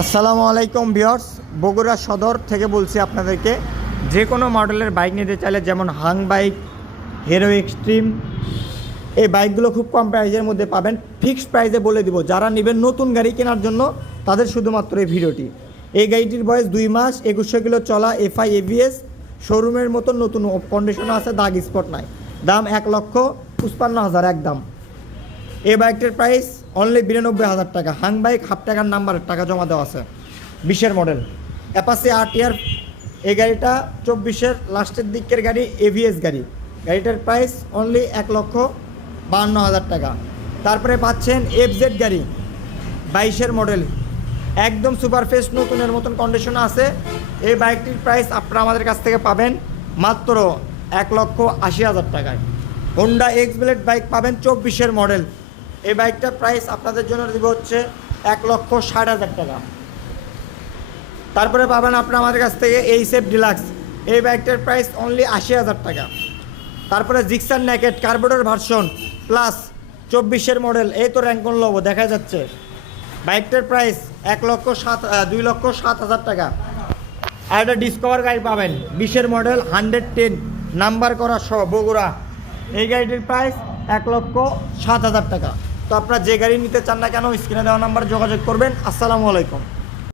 আসসালামু আলাইকুম ভিউয়ার্স, বগুড়া সদর থেকে বলছি আপনাদেরকে। যে কোনো মডেলের বাইক নিতে চাইলে, যেমন হাং বাইক, হিরো এক্সট্রিম, এই বাইকগুলো খুব কম প্রাইসের মধ্যে পাবেন। ফিক্সড প্রাইসে বলে দিব, যারা নেবেন নতুন গাড়ি কেনার জন্য তাদের শুধুমাত্র এই ভিডিওটি। এই গাড়িটির বয়স 2 মাস, 2100 কিলো চলা, এফআই এবিএস, শোরুমের মতো নতুন কন্ডিশনও আছে, দাগ স্পট নাই। দাম 1,55,000 একদম। এই বাইকটার প্রাইস অনলি 92,000 টাকা। হাং বাইক, হাফ টাকার নাম্বারের টাকা জমা দেওয়া আছে। 20-এর মডেল অ্যাপাচি আরটিআর। এই গাড়িটা 24-এর লাস্টের দিকের গাড়ি, এভিএস গাড়ি। গাড়িটার প্রাইস অনলি 1,52,000 টাকা। তারপরে পাচ্ছেন এফজেড গাড়ি, 22-এর মডেল, একদম সুপার ফ্রেশ নতুনের মতন কন্ডিশন আছে। এই বাইকটির প্রাইস আপনারা আমাদের কাছ থেকে পাবেন মাত্র 1,80,000 টাকায়। হোন্ডা এক্স ব্লেড বাইক পাবেন 24-এর মডেল। এই বাইকটার প্রাইস আপনাদের জন্য দিব হচ্ছে 1,60,000 টাকা। তারপরে পাবেন আপনারা আমাদের কাছ থেকে এইচএফ ডিলাক্স। এই বাইকটার প্রাইস অনলি 80,000 টাকা। তারপরে Gixxer naked carburettor version plus 24-এর মডেল, এই তো র্যাঙ্কন লোবো দেখা যাচ্ছে। বাইকটার প্রাইস 2,07,000 টাকা। আর একটা ডিসকভার গাড়ি পাবেন 20-এর মডেল, 110 নাম্বার করা সহ, বগুড়া। এই গাড়িটির প্রাইস 1,07,000 টাকা। তো আপনারা যে গাড়ি নিতে চান না কেন, স্ক্রিনে দেওয়া নাম্বারে যোগাযোগ করবেন। আসসালামু আলাইকুম।